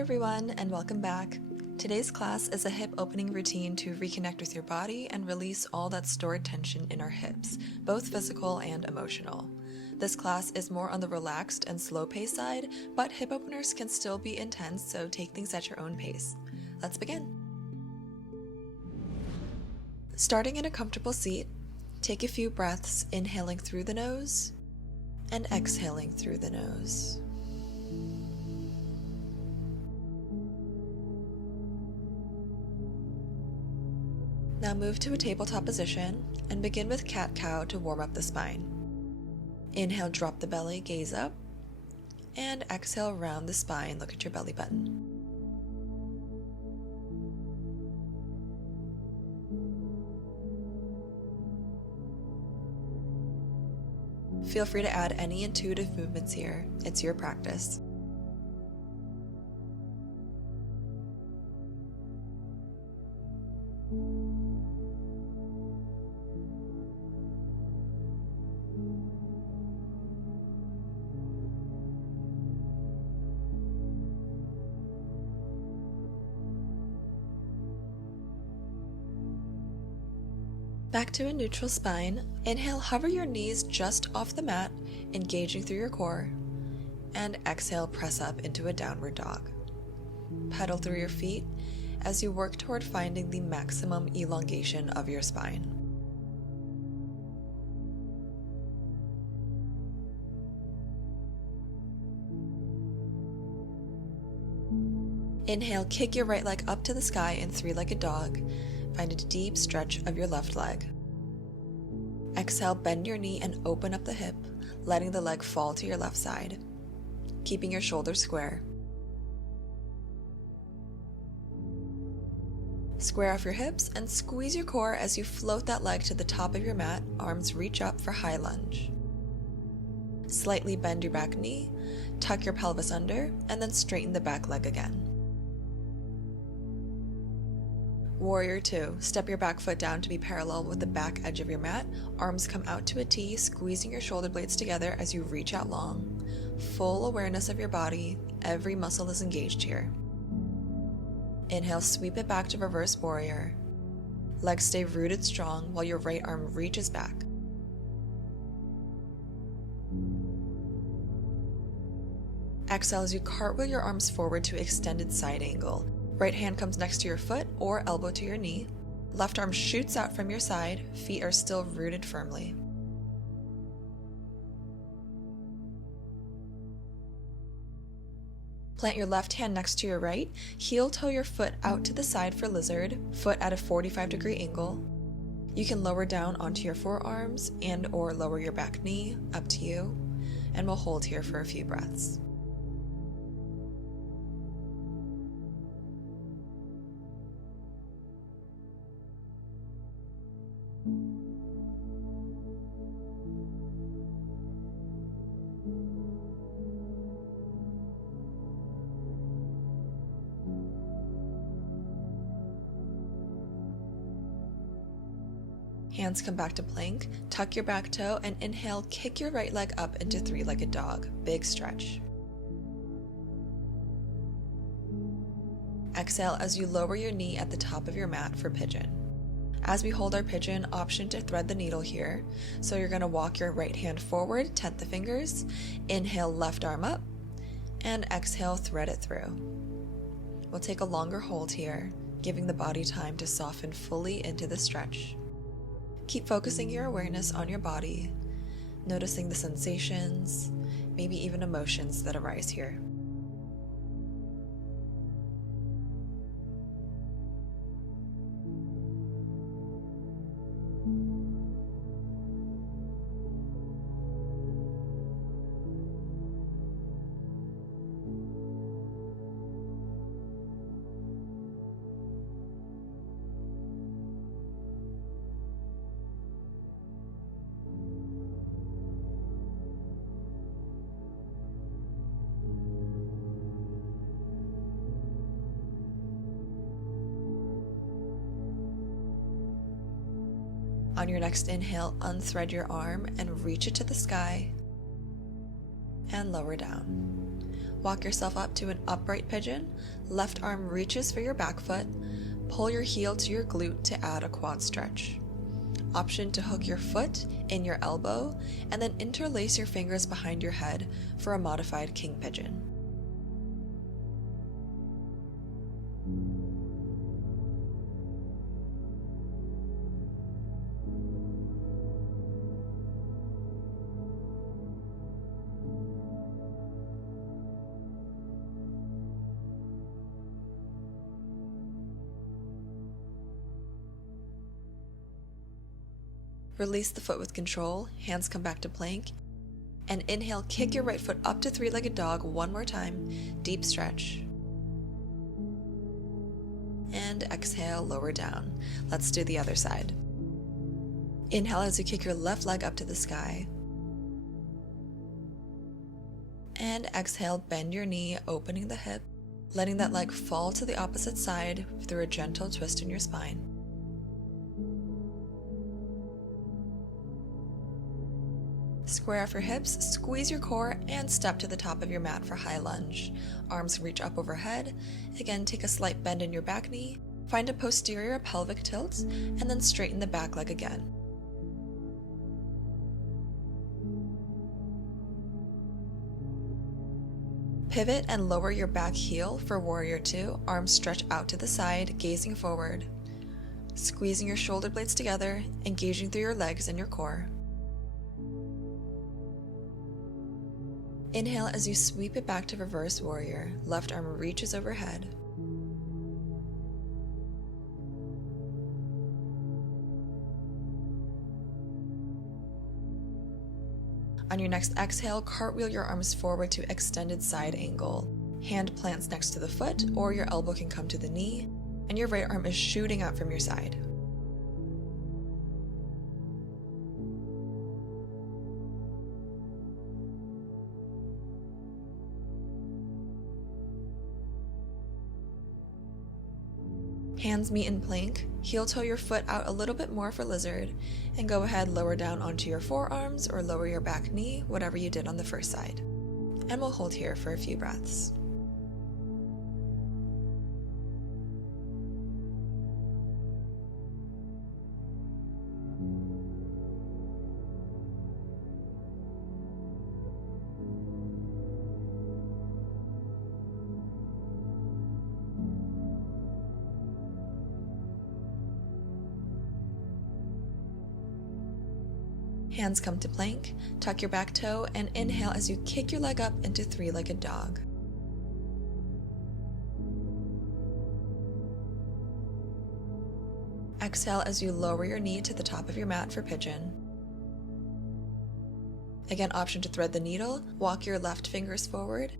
everyone, and welcome back. Today's class is a hip opening routine to reconnect with your body and release all that stored tension in our hips, both physical and emotional. This class is more on the relaxed and slow pace side, but hip openers can still be intense, so take things at your own pace. Let's begin. Starting in a comfortable seat, take a few breaths, inhaling through the nose and exhaling through the nose. Now move to a tabletop position and begin with cat-cow to warm up the spine. Inhale, drop the belly, gaze up, and exhale, round the spine, look at your belly button. Feel free to add any intuitive movements here, it's your practice. Back to a neutral spine. Inhale, hover your knees just off the mat, engaging through your core, and exhale, press up into a downward dog. Pedal through your feet as you work toward finding the maximum elongation of your spine. Inhale, kick your right leg up to the sky in three-legged dog. Find a deep stretch of your left leg. Exhale, bend your knee and open up the hip, letting the leg fall to your left side, keeping your shoulders square. Square off your hips and squeeze your core as you float that leg to the top of your mat, arms reach up for high lunge. Slightly bend your back knee, tuck your pelvis under, and then straighten the back leg again. Warrior 2, step your back foot down to be parallel with the back edge of your mat, arms come out to a T, squeezing your shoulder blades together as you reach out long. Full awareness of your body, every muscle is engaged here. Inhale, sweep it back to reverse warrior. Legs stay rooted strong while your right arm reaches back. Exhale as you cartwheel your arms forward to extended side angle. Right hand comes next to your foot or elbow to your knee. Left arm shoots out from your side, feet are still rooted firmly. Plant your left hand next to your right, heel toe your foot out to the side for lizard, foot at a 45-degree angle. You can lower down onto your forearms and or lower your back knee, up to you, and we'll hold here for a few breaths. Hands come back to plank, tuck your back toe, and inhale, kick your right leg up into three-legged dog, big stretch. Exhale as you lower your knee at the top of your mat for pigeon. As we hold our pigeon, option to thread the needle here, so you're going to walk your right hand forward, tent the fingers, inhale, left arm up, and exhale, thread it through. We'll take a longer hold here, giving the body time to soften fully into the stretch. Keep focusing your awareness on your body, noticing the sensations, maybe even emotions that arise here. On your next inhale, unthread your arm and reach it to the sky and lower down. Walk yourself up to an upright pigeon. Left arm reaches for your back foot. Pull your heel to your glute to add a quad stretch. Option to hook your foot in your elbow and then interlace your fingers behind your head for a modified king pigeon. Release the foot with control, hands come back to plank, and inhale, kick your right foot up to three-legged dog one more time, deep stretch. And exhale, lower down. Let's do the other side. Inhale as you kick your left leg up to the sky. And exhale, bend your knee, opening the hip, letting that leg fall to the opposite side through a gentle twist in your spine. Square off your hips, squeeze your core, and step to the top of your mat for high lunge. Arms reach up overhead. Again, take a slight bend in your back knee. Find a posterior pelvic tilt, and then straighten the back leg again. Pivot and lower your back heel for Warrior 2. Arms stretch out to the side, gazing forward. Squeezing your shoulder blades together, engaging through your legs and your core. Inhale as you sweep it back to Reverse Warrior. Left arm reaches overhead. On your next exhale, cartwheel your arms forward to extended side angle. Hand plants next to the foot, or your elbow can come to the knee, and your right arm is shooting out from your side. Hands meet in plank, heel toe your foot out a little bit more for lizard, and go ahead, lower down onto your forearms or lower your back knee, whatever you did on the first side. And we'll hold here for a few breaths. Hands come to plank, tuck your back toe, and inhale as you kick your leg up into three-legged dog. Exhale as you lower your knee to the top of your mat for pigeon. Again, option to thread the needle, walk your left fingers forward.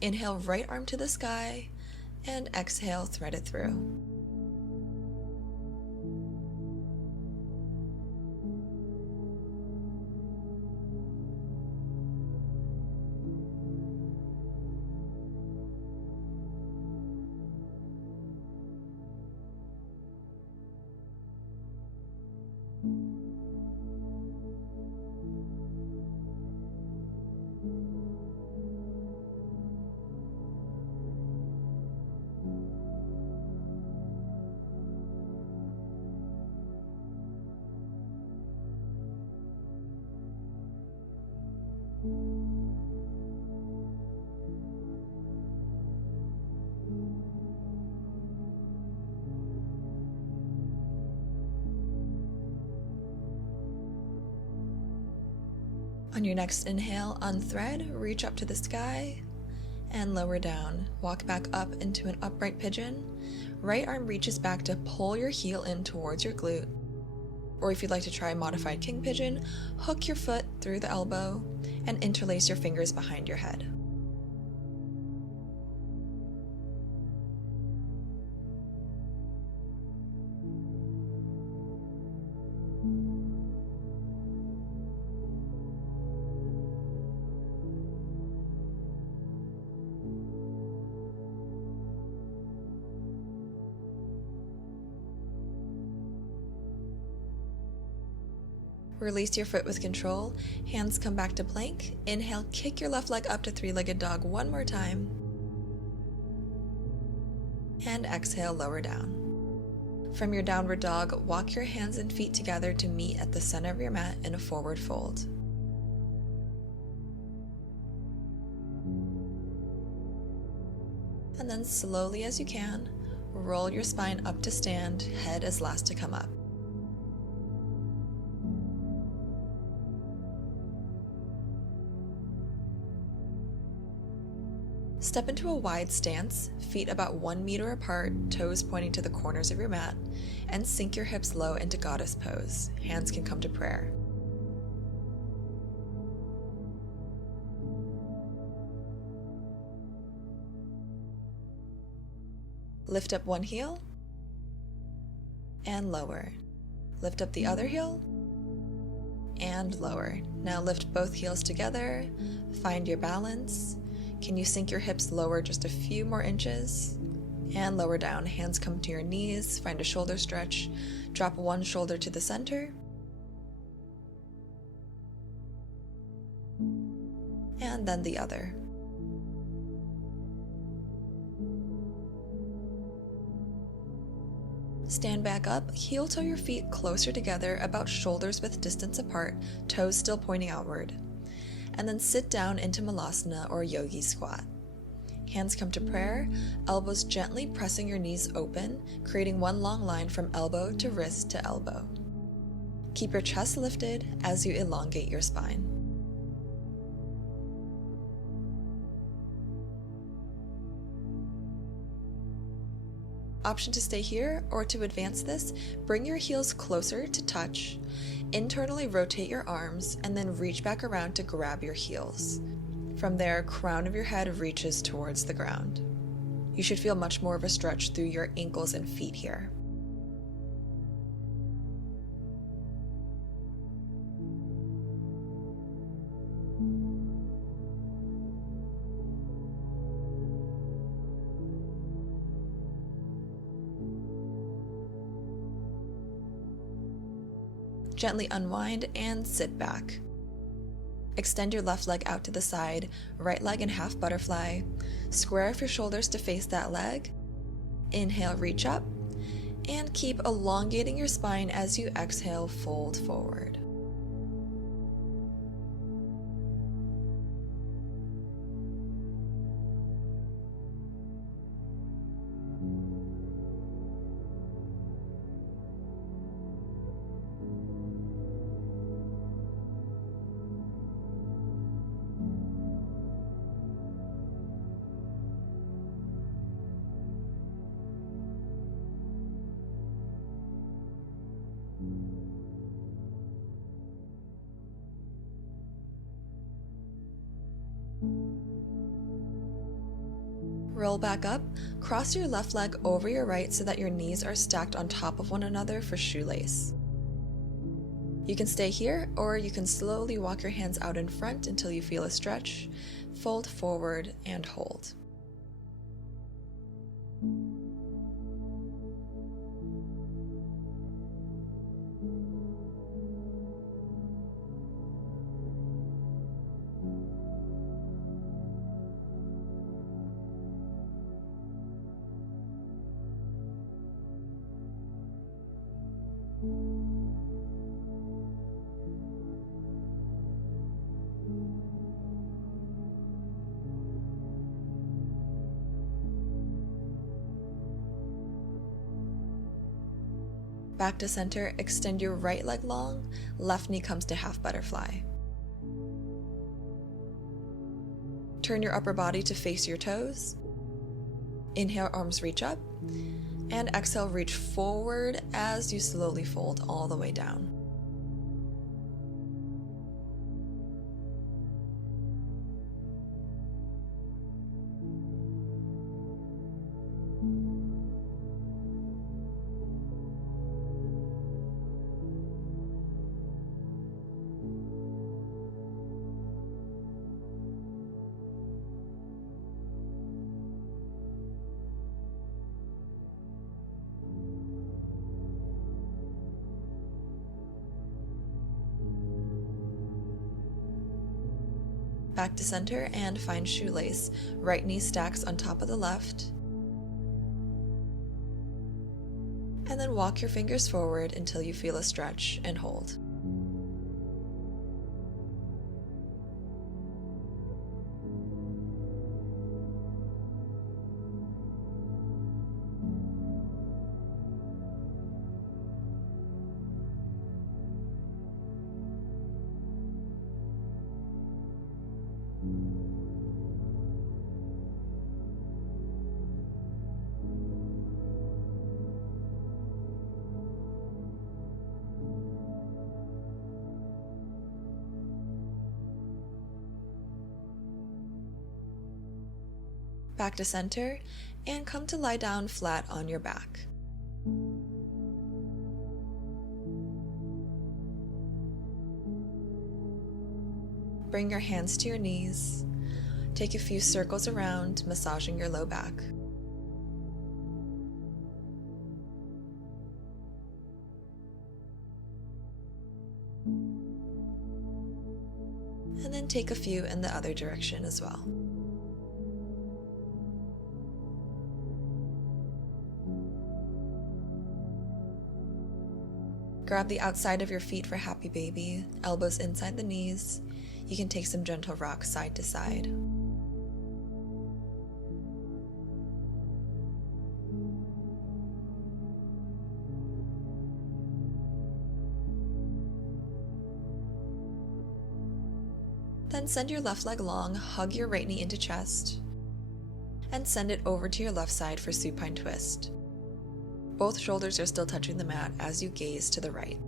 Inhale, right arm to the sky, and exhale, thread it through. On your next inhale, unthread, reach up to the sky, and lower down. Walk back up into an upright pigeon. Right arm reaches back to pull your heel in towards your glute. Or if you'd like to try a modified king pigeon, hook your foot through the elbow and interlace your fingers behind your head. Release your foot with control. Hands come back to plank. Inhale, kick your left leg up to three-legged dog one more time. And exhale, lower down. From your downward dog, walk your hands and feet together to meet at the center of your mat in a forward fold. And then slowly as you can, roll your spine up to stand, head is last to come up. Step into a wide stance, feet about 1 meter apart, toes pointing to the corners of your mat, and sink your hips low into goddess pose. Hands can come to prayer. Lift up one heel and lower. Lift up the other heel and lower. Now lift both heels together, find your balance. Can you sink your hips lower just a few more inches? And lower down, hands come to your knees, find a shoulder stretch, drop one shoulder to the center. And then the other. Stand back up, heel toe your feet closer together, about shoulders width distance apart, toes still pointing outward. And then sit down into Malasana or Yogi squat. Hands come to prayer, elbows gently pressing your knees open, creating one long line from elbow to wrist to elbow. Keep your chest lifted as you elongate your spine. Option to stay here, or to advance this, bring your heels closer to touch, internally rotate your arms, and then reach back around to grab your heels. From there, crown of your head reaches towards the ground. You should feel much more of a stretch through your ankles and feet here. Gently unwind and sit back. Extend your left leg out to the side, right leg in half butterfly. Square off your shoulders to face that leg. Inhale, reach up, and keep elongating your spine as you exhale, fold forward. Roll back up, cross your left leg over your right so that your knees are stacked on top of one another for shoelace. You can stay here, or you can slowly walk your hands out in front until you feel a stretch, fold forward and hold. Back to center, extend your right leg long, left knee comes to half butterfly. Turn your upper body to face your toes. Inhale, arms reach up, and exhale, reach forward as you slowly fold all the way down. Back to center and find shoelace. Right knee stacks on top of the left. And then walk your fingers forward until you feel a stretch and hold. Back to center, and come to lie down flat on your back. Bring your hands to your knees. Take a few circles around, massaging your low back. And then take a few in the other direction as well. Grab the outside of your feet for happy baby, elbows inside the knees. You can take some gentle rocks side to side. Then send your left leg long, hug your right knee into chest, and send it over to your left side for supine twist. Both shoulders are still touching the mat as you gaze to the right.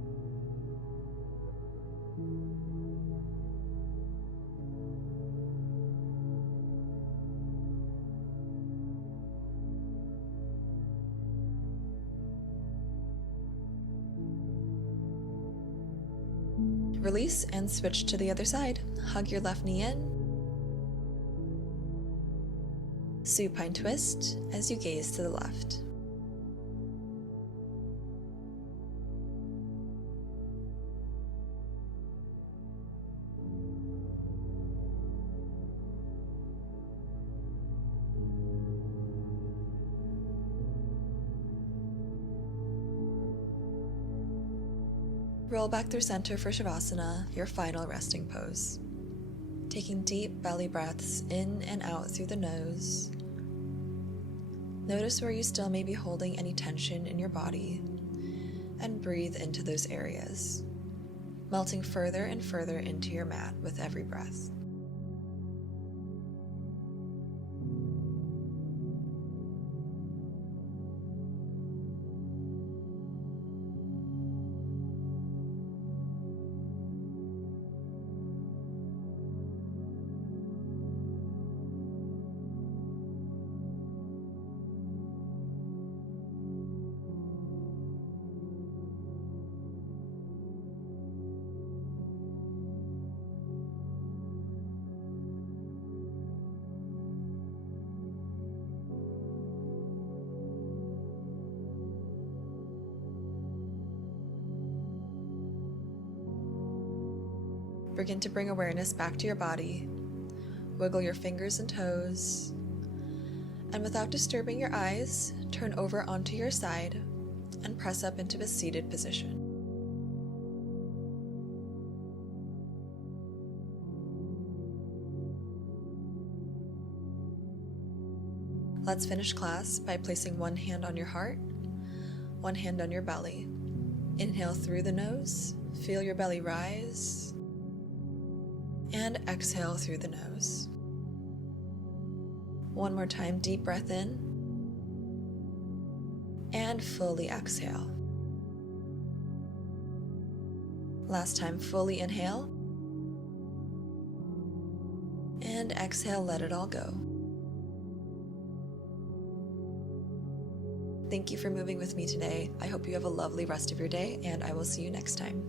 Release and switch to the other side. Hug your left knee in. Supine twist as you gaze to the left. Roll back through center for Savasana, your final resting pose. Taking deep belly breaths in and out through the nose. Notice where you still may be holding any tension in your body, and breathe into those areas, melting further and further into your mat with every breath. Begin to bring awareness back to your body. Wiggle your fingers and toes. And without disturbing your eyes, turn over onto your side and press up into a seated position. Let's finish class by placing one hand on your heart, one hand on your belly. Inhale through the nose, feel your belly rise, and exhale through the nose. One more time, deep breath in, and fully exhale. Last time, fully inhale, and exhale, let it all go. Thank you for moving with me today. I hope you have a lovely rest of your day, and I will see you next time.